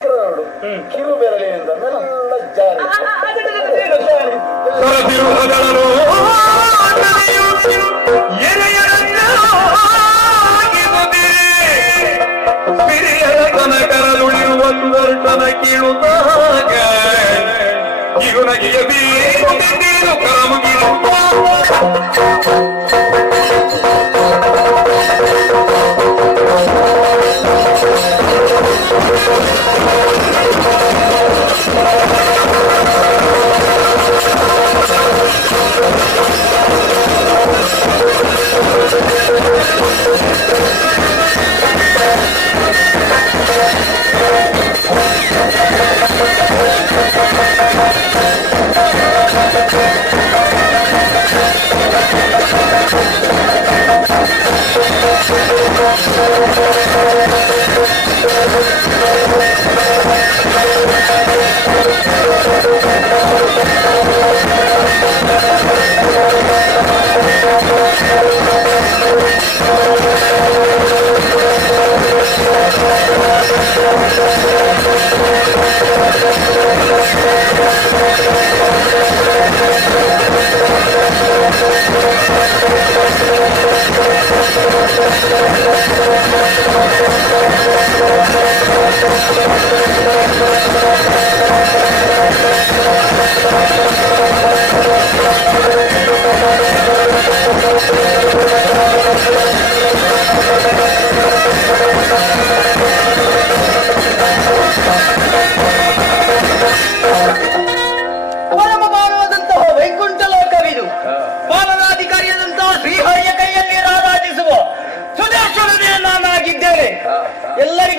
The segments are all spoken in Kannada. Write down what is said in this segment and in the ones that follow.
ನೋಡು ಕಿರು ಬೆರಳಿನಿಂದ ಮೆಲ್ಲ ಜಾರಿ ಕನಕರದುಳಿರುವ ಸುದರ್ಶನ ಕೀಳುತ್ತಾಗ ಇವನಿಗೆ ಬೀರು ಕರಮುಗಿರು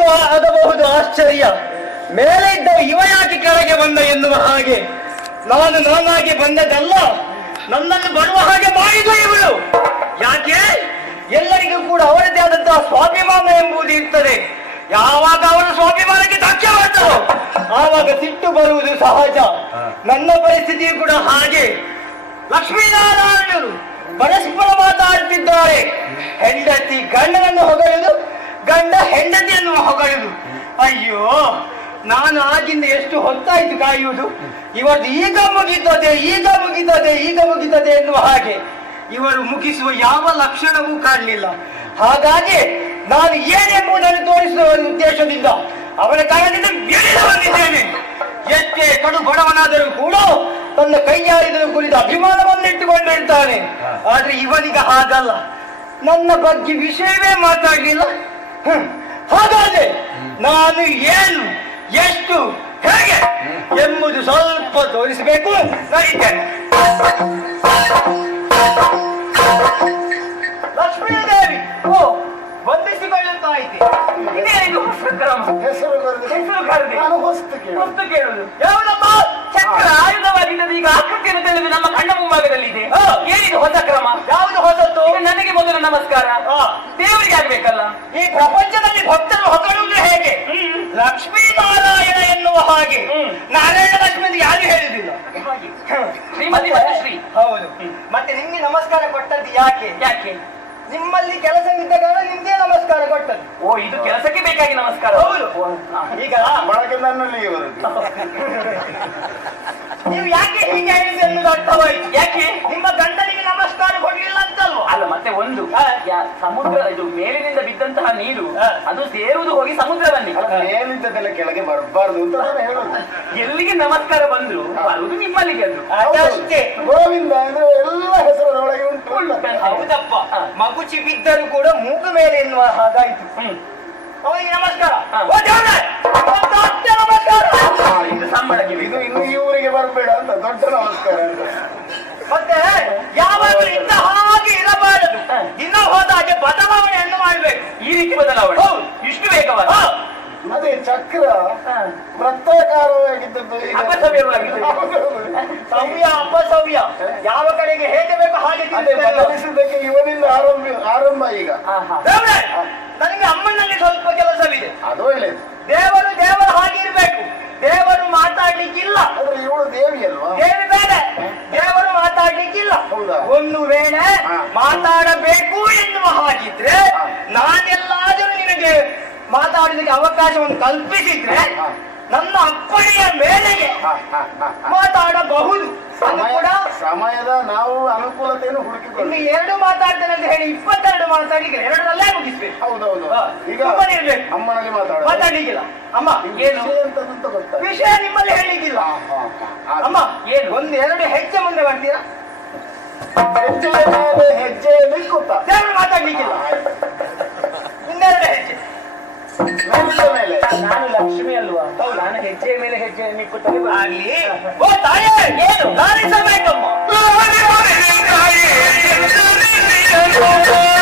ಆಗಬಹುದು ಆಶ್ಚರ್ಯ. ಮೇಲೆ ಇದ್ದ ಇವ ಯಾಕೆ ಕೆಳಗೆ ಬಂದ ಎನ್ನುವ ಹಾಗೆ. ನಾನು ನಾನಾಗಿ ಬಂದದಲ್ಲ ನನ್ನನ್ನು ಬರುವ ಹಾಗೆ ಮಾಡಿದ ಇವಳು. ಯಾಕೆ? ಎಲ್ಲರಿಗೂ ಕೂಡ ಅವರದೇ ಆದಂತಹ ಸ್ವಾಭಿಮಾನ ಎಂಬುದು ಇರ್ತದೆ. ಯಾವಾಗ ಅವರ ಸ್ವಾಭಿಮಾನಕ್ಕೆ ಧಕ್ಕೆ ಮಾಡ್ತಾರೋ ಆವಾಗ ಸಿಟ್ಟು ಬರುವುದು ಸಹಜ. ನನ್ನ ಪರಿಸ್ಥಿತಿ ಕೂಡ ಹಾಗೆ. ಲಕ್ಷ್ಮೀನಾರಾಯಣರು ಪರಸ್ಪರ ಮಾತಾಡುತ್ತಿದ್ದಾರೆ. ಹೆಂಡತಿ ಗಂಡನನ್ನು ಹೊಗಳುದು ಗಂಡ ಹೆಂಡತಿಯನ್ನು ಹೊಗಳುದು ಅಯ್ಯೋ ನಾನು ಆಗಿಂದ ಎಷ್ಟು ಹೊತ್ತಾಯ್ತು ಕಾಯುವುದು? ಇವತ್ತು ಈಗ ಮುಗಿತದೆ ಈಗ ಮುಗಿತದೆ ಈಗ ಮುಗಿತದೆ ಎನ್ನುವ ಹಾಗೆ ಇವರು ಮುಗಿಸುವ ಯಾವ ಲಕ್ಷಣವೂ ಕಾಣಲಿಲ್ಲ. ಹಾಗಾಗಿ ನಾನು ಏನೆಂಬುದನ್ನು ತೋರಿಸುವ ಉದ್ದೇಶದಿಂದ ಅವನ ಕಾರಣದಿಂದ ಬೆಳೆದು ಬಂದಿದ್ದೇನೆ. ಎಷ್ಟೇ ಕಡು ಬಡವನಾದರೂ ಕೂಡ ತನ್ನ ಕೈಯಾರಿದ ಕುರಿತು ಅಭಿಮಾನವನ್ನು ಇಟ್ಟುಕೊಂಡಿರ್ತಾನೆ ಆದ್ರೆ ಇವನಿಗೆ ಹಾಗಲ್ಲ. ನನ್ನ ಬಗ್ಗೆ ವಿಷಯವೇ ಮಾತಾಡಲಿಲ್ಲ. ಹಾಗಾದ್ರೆ ನಾನು ಏನು ಎಷ್ಟು ಹೇಗೆ ಎಂಬುದು ಸ್ವಲ್ಪ ತೋರಿಸಬೇಕು. ನಾನಿದ್ದೇನೆ ಲಕ್ಷ್ಮೀದೇವಿ ಓ ಬಂಧಿಸಿಕೊಳ್ಳುತ್ತಾಯಿತೆ ಇದೇನು ಸಂಕ್ರಮ ಹೆಸರು ಹೆಸರು ಕರೆದೆ. ಹೊಸ್ತು ಕೇಳು ಹೊಸ್ತು ಕೇಳುದು. ಯಾವುದಮ್ಮ? ಚಕ್ರ ಆಯುಧವಾಗಿದ್ದದು ಈಗ ಆಕೃತಿಯನ್ನು ತಿಳಿದು ನಮ್ಮ ಕಣ್ಣ ಮುಂಭಾಗದಲ್ಲಿದೆ. ಏನಿದು ಹೊಸ ಕ್ರಮ? ಯಾವುದು ಹೊಸತ್ತು? ನನಗೆ ಮೊದಲು ನಮಸ್ಕಾರ. ಈ ಪ್ರಪಂಚದಲ್ಲಿ ಭಕ್ತರು ಹೊಗಳುವುದು ಹೇಗೆ? ಲಕ್ಷ್ಮೀನಾರಾಯಣ ಎನ್ನುವ ಹಾಗೆ. ನಾರಾಯಣ ಲಕ್ಷ್ಮಿ ಅಂತ ಯಾರು ಹೇಳುದಿಲ್ಲ ಶ್ರೀಮತಿ ಮತ್ತು ಶ್ರೀ. ಹೌದು. ಮತ್ತೆ ನಿಮ್ಗೆ ನಮಸ್ಕಾರ ಕೊಟ್ಟದ್ದು ಯಾಕೆ? ಯಾಕೆ? ನಿಮ್ಮಲ್ಲಿ ಕೆಲಸ ಇದ್ದ ಕಾರಣ ನಿಮ್ಗೆ ನಮಸ್ಕಾರ ಕೊಟ್ಟದ್ದು. ಓ ಇದು ಕೆಲಸಕ್ಕೆ ಬೇಕಾಗಿ ನಮಸ್ಕಾರ. ಹೌದು. ಈಗ ಬಳಕೆ ನನ್ನಲ್ಲಿಗೆ ನೀವು ಯಾಕೆ ಹೀಗೆ ಹೇಳಿದೆ ಅರ್ಥವಾಯಿತು. ಯಾಕೆ? ನಿಮ್ಮ ಅಂತಲ್ವಾ ಅಲ್ಲ ಮತ್ತೆ ಒಂದು. ಸಮುದ್ರ ಇದು ಮೇಲಿನಿಂದ ಬಿದ್ದಂತಹ ನೀರು ಅದು ಸೇರುವುದು ಹೋಗಿ ಸಮುದ್ರದಲ್ಲಿ ಅಲ್ಲ ಮೇಲಿದ್ದದೆಲ್ಲ ಕೆಳಗೆ ಬರಬಾರ್ದು ಅಂತ ನಾನು ಹೇಳೋದು. ಎಲ್ಲಿಗೆ ನಮಸ್ಕಾರ ಬಂದ್ರು? ಬರುವುದು ನಿಮ್ಮಲ್ಲಿಗೆ ಅದು. ಅಷ್ಟೇ. ಗೋವಿಂದ ಅಂದ್ರೆ ಎಲ್ಲ ಹೆಸರದೊಳಗೆ ಉಂಟು ಉಂಟು. ಹೌದಪ್ಪ. ಮಗುಚಿ ಬಿದ್ದರೂ ಕೂಡ ಮೂಗು ಮೇಲೆ ಎನ್ನುವ ಹಾಗಾಯ್ತು. ಹ್ಮ್. ಅವನಿಗೆ ನಮಸ್ಕಾರ. ಓ ದೇವ್ರೇ, ಒಂದು ನಮಸ್ಕಾರ. ಇದು ಸಂಬಳಕ್ಕೆ ಇದು ಇನ್ನು ಈ ಊರಿಗೆ ಬರಬೇಡ ಅಂತ ದೊಡ್ಡ ನಮಸ್ಕಾರ ಮತ್ತೆ ಯಾವಾಗ ಇದ್ದ ಹ. ದಿನ ಹೋದ ಹಾಗೆ ಬದಲಾವಣೆಯನ್ನು ಮಾಡಬೇಕು. ಈ ರೀತಿ ಬದಲಾವಣೆ. ಇಷ್ಟು ವೇಗವಾದ. ಅದೇ ಚಕ್ರ. ವೃತ್ತಾಕಾರವಾಗಿದ್ದದ್ದು. ಸವ್ಯ ಅಪಸವ್ಯ. ಯಾವ ಕಡೆಗೆ ಹೇಗೆ ಬೇಕು ಹಾಗೆ. ಬದಲಿಸುವುದಕ್ಕೆ ಇವನಿಂದ ಆರಂಭ ಆರಂಭ ಈಗ. ನನಗೆ ಅಮ್ಮನಲ್ಲಿ ಸ್ವಲ್ಪ ಕೆಲಸವಿದೆ. ಅದು ಒಳ್ಳೇದು. ದೇವರು ದೇವರು ಹಾಗೆ ಇರ್ಬೇಕು. ದೇವರು ಮಾತಾಡ್ಲಿಕ್ಕಿಲ್ಲ ಇವಳು ದೇವಿ ಅಲ್ವಾ ದೇವಿ ದೇವರು ಮಾತಾಡ್ಲಿಕ್ಕಿಲ್ಲ ಹೌದಾ? ಒಂದು ವೇಳೆ ಹಾ. ಮಾತಾಡಬೇಕು ಎನ್ನುವ ಹಾಗಿದ್ರೆ. ನಾನೆಲ್ಲಾದರೂ ನಿನಗೆ ಮಾತಾಡಲಿಕ್ಕೆ ಅವಕಾಶವನ್ನು ಕಲ್ಪಿಸಿದ್ರೆ ಹಾ. ನನ್ನ ಅಪ್ಪಣೆಯ ಮೇಲೆಗೆ. ಮಾತಾಡಬಹುದು. ಸಮಯದ ನಾವು ಅನುಕೂಲತೆಯನ್ನು ಹುಡುಕಿಕೊಂಡು ಎರಡು ಮಾತಾಡ್ತೇನೆ ಅಂತ ಹೇಳಿ ಇಪ್ಪತ್ತೆರಡು ಮಾತಾಡಿ ಎರಡರಲ್ಲೇ ಮುಗಿಸ್ಬೇಕು. ಹೌದೌದು. ಈಗ. ಅಮ್ಮನಲ್ಲಿ ಮಾತಾಡ ಮಾತಾಡ್ಲಿಕ್ಕಿಲ್ಲ. ಅಮ್ಮ ಏನು? ವಿಷಯ ನಿಮ್ಮಲ್ಲಿ ಹೇಳಿಕ್ಕಿಲ್ಲ ಅಮ್ಮ ಏನು? ಒಂದು ಎರಡು ಹೆಜ್ಜೆ ಮುಂದೆ ಬರ್ತೀರಾ? ಹೆಜ್ಜೆ ಹೆಜ್ಜೆ ಕೂತ ಮಾತಾಡ್ಲಿಕ್ಕಿಲ್ಲ? ಇನ್ನೆರಡು ಹೆಜ್ಜೆ. ನಡಿದ ಮೇಲೆ ನಾನು ಲಕ್ಷ್ಮಿ ಅಲ್ವಾ ನಾನು ಹೆಜ್ಜೆ ಮೇಲೆ ಹೆಜ್ಜೆ ನಿಕ್ಕುತ್ತಲೇ ಅಲ್ಲಿ ಓ ತಾಯೇ ಏನು ಲಾಲಿಸಬೇಕಮ್ಮ ಮುಂದೆ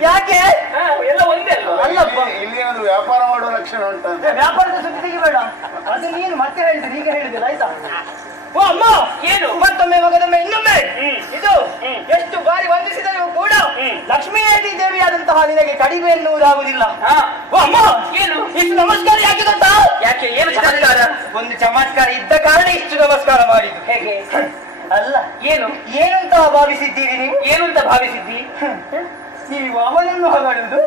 ಯಾಕೆ? ಎಲ್ಲ ಒಂದೇ ಅಲ್ಲಪ್ಪ ಇಲ್ಲಿ- ಏನಾದ್ರು ವ್ಯಾಪಾರ ಮಾಡುವ ಲಕ್ಷಣ ಉಂಟು ವ್ಯಾಪಾರದ ಸುದ್ದಿ ತೆಗಿಬೇಡ. ಅದು ನೀನು ಮತ್ತೆ ಹೇಳಿದ್ರೆ ಈಗ ಹೇಳಿದಿಲ್ಲ ಆಯ್ತಾ? ಓ ಅಮ್ಮ! ಏನು? ಮತ್ತೊಮ್ಮೆ ಮಗದೊಮ್ಮೆ ಇನ್ನೊಮ್ಮೆ! ಇದು ಎಷ್ಟು ಬಾರಿ ವಂದಿಸಿದರೂ ಕೂಡ ಲಕ್ಷ್ಮೀ ದೇವಿ ಆದಂತಹ ನಿನಗೆ ಕಡಿಮೆ ಎನ್ನುವುದಾಗುವುದಿಲ್ಲ. ಹಾ. ಓ ಅಮ್ಮ! ಏನು? ಇಷ್ಟು ನಮಸ್ಕಾರ ಯಾಕೆ ಗೊತ್ತಾ? ಯಾಕೆ? ಏನು ಚಮತ್ಕಾರ? ಒಂದು ಚಮತ್ಕಾರ ಇದ್ದ ಕಾರಣ ಇಷ್ಟು ನಮಸ್ಕಾರ ಮಾಡಿದ್ದು. ಹೇಗೆ? ಅಲ್ಲ ಏನು? ಏನಂತ ಭಾವಿಸಿದ್ದೀರಿ ನೀವು? ಏನು ಅಂತ ಭಾವಿಸಿದ್ದಿ ನೀವು ಅವನನ್ನು ಹೊಗಳುದು.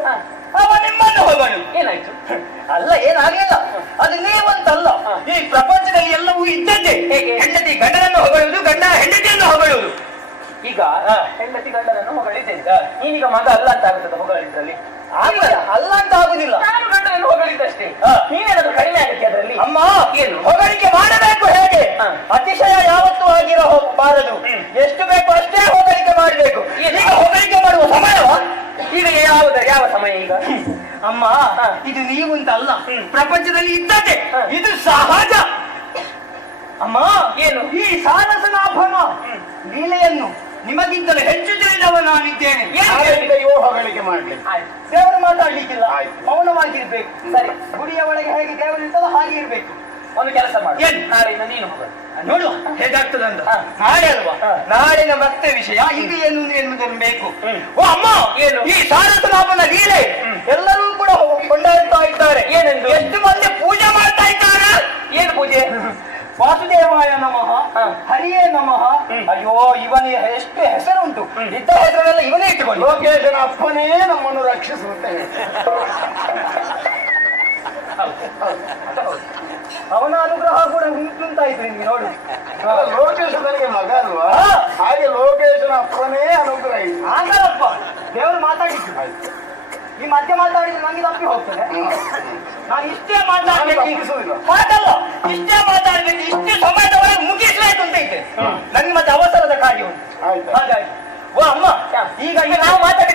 ಅವ ನಿಮ್ಮನ್ನು ಹೊಗಳು ಏನಾಯ್ತು ಅಲ್ಲ ಏನಾಗಲಿಲ್ಲ ಅದು ನೀವಂತಲ್ಲ. ಈ ಪ್ರಪಂಚದಲ್ಲಿ ಎಲ್ಲವೂ ಇದ್ದದ್ದೇ ಹೇಗೆ? ಹೆಂಡತಿ ಗಂಡನನ್ನು ಹೊಗಳುದು ಗಂಡ ಹೆಂಡತಿಯನ್ನು ಹೊಗಳುದು ಈಗ ಹೆಂಡತಿ ಗಂಡನನ್ನು ಹೊಗಳಿದ್ದೆ. ನೀನೀಗ ಮಗ ಅಲ್ಲ ಅಂತ ಆಗುತ್ತದೆ ಹೊಗಳಿದ್ರಲ್ಲಿ ಆಗಲ್ಲ ಅಲ್ಲ ಅಂತ ಆಗುದಿಲ್ಲ ನಾನು ಗಂಡನನ್ನು ಹೊಗಳಿದ್ದಷ್ಟೇ. ನೀನೇನಾದ್ರೂ ಕಡಿಮೆ ಆಗುತ್ತೆ ಅದರಲ್ಲಿ ಅಮ್ಮ ಏನು? ಹೊಗಳಿಕೆ ಮಾಡಬೇಕು ಹೇಗೆ ಹ. ಅತಿಶಯ ಯಾವತ್ತೂ ಆಗಿರಬಾರದು ಹ್ಮ್. ಎಷ್ಟು ಬೇಕು ಅಷ್ಟೇ ಹೊಗಳಿಕೆ ಮಾಡಬೇಕು ಏನು? ಈಗ ಹೊಗಳಿಕೆ ಮಾಡುವ ಸಮಯವ ಈಗ ಯಾವ್ದು ಯಾವ ಸಮಯ ಈಗ. ಅಮ್ಮ ಇದು ನೀವು ಅಂತ ಅಲ್ಲ. ಪ್ರಪಂಚದಲ್ಲಿ ಇದ್ದದ್ದೇ. ಇದು ಸಹಜ. ಅಮ್ಮ ಏನು? ಈ ಸಾರಸನಾಭನ ಲೀಲೆಯನ್ನು ನಿಮಗಿಂತಲೂ ಹೆಚ್ಚು ತಿಳಿದವ ನಾನಿದ್ದೇನೆ. ಯೋಹಗಳಿಗೆ ಮಾಡಲಿ ದೇವರು ಮಾತಾಡ್ಲಿಕ್ಕಿಲ್ಲ. ಮೌನವಾಗಿರ್ಬೇಕು. ಸರಿ. ಗುಡಿಯ ಒಳಗೆ ಹೇಗೆ ದೇವರು ಇರ್ತದೋ ಹಾಗೆ ಇರ್ಬೇಕು. ಒಂದು ಕೆಲಸ ಮಾಡಿ. ನೀನು ಹೋಗು. ನೋಡುವ ಹೇಗಾಗ್ತದೆ ಅಂತ. ನಾಳೆ ಅಲ್ವಾ. ನಾಳಿನ ಮತ್ತೆ ವಿಷಯ. ಇದು ಏನು ಎನ್ನುವುದನ್ನು ಬೇಕು. ಓ ಅಮ್ಮ ಏನು? ಈ ಸಾರಸನಾಮನ ಲೀಲೆ. ಎಲ್ಲರೂ ಕೂಡ ಕೊಂಡಾಡ್ತಾ ಇದ್ದಾರೆ. ಏನೆಂದು? ಎಷ್ಟು ಮಂದಿ ಪೂಜೆ ಮಾಡ್ತಾ ಇದ್ದಾರೆ? ಏನು ಪೂಜೆ? ವಾಸುದೇವಾಯ ನಮಃ ಹರಿಯೇ ನಮಃ. ಅಯ್ಯೋ ಇವನೇ ಎಷ್ಟು ಹೆಸರುಂಟು. ಇದ್ದ ಹೆಸರನ್ನೆಲ್ಲ ಇವನೇ ಇಟ್ಟುಕೊಂಡು ಲೋಕೇಶನ ಅಪ್ಪನೇ ನಮ್ಮನ್ನು ರಕ್ಷಿಸುತ್ತೇನೆ ಅವನ ಅನುಗ್ರಹ ಕೂಡ ಉಂಟುಂಟಾಯ್ತು ನಿಮ್ಗೆ ನೋಡು. ಲೋಕೇಶ ನನಗೆ ಮಗ ಅಲ್ವಾ? ಹಾಗೆ ಲೋಕೇಶನ ಅಪ್ಪನೇ ಅನುಗ್ರಹ ಇದೆ ಆಗಲ್ಲಪ್ಪ ದೇವರು ಮಾತಾಡಿದ್ದು. ಈ ಮಧ್ಯೆ ಮಾತಾಡಿದ್ರೆ ನಂಗೆ ತಪ್ಪಿ ಹೋಗ್ತದೆ. ನಾನು ಇಷ್ಟೇ ನಾನು ಮಾತಾಡ್ಬೇಕು. ಮಾತಲ್ಲ. ಇಷ್ಟೇ ಮಾತಾಡ್ಬೇಕು. ಇಷ್ಟೇ ಸಮಯದವರೆಗೆ ಮುಗಿಸ್ಲಾಯ್ತು ಅಂತ ಇದೆ ನಂಗೆ ಮತ್ತೆ ಅವಸರದ ಕಾರ್ಯ ಹಾಗಾಗಿ ಓ ಅಮ್ಮ. ಈಗ ಈಗ ನಾವು ಮಾತಾಡಿ